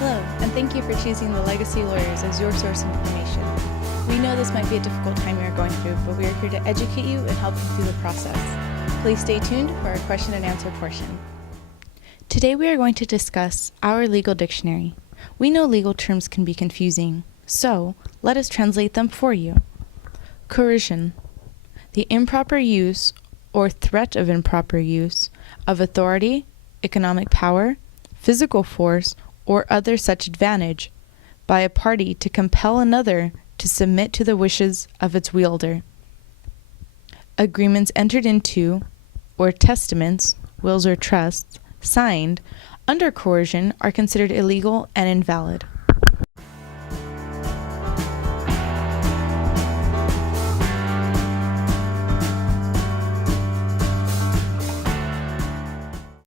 Hello, and thank you for choosing the Legacy Lawyers as your source of information. We know this might be a difficult time you are going through, but we are here to educate you and help you through the process. Please stay tuned for our question and answer portion. Today we are going to discuss our legal dictionary. We know legal terms can be confusing, so let us translate them for you. Coercion, the improper use or threat of improper use of authority, economic power, physical force, or other such advantage by a party to compel another to submit to the wishes of its wielder. Agreements entered into, or testaments, wills or trusts, signed under coercion are considered illegal and invalid.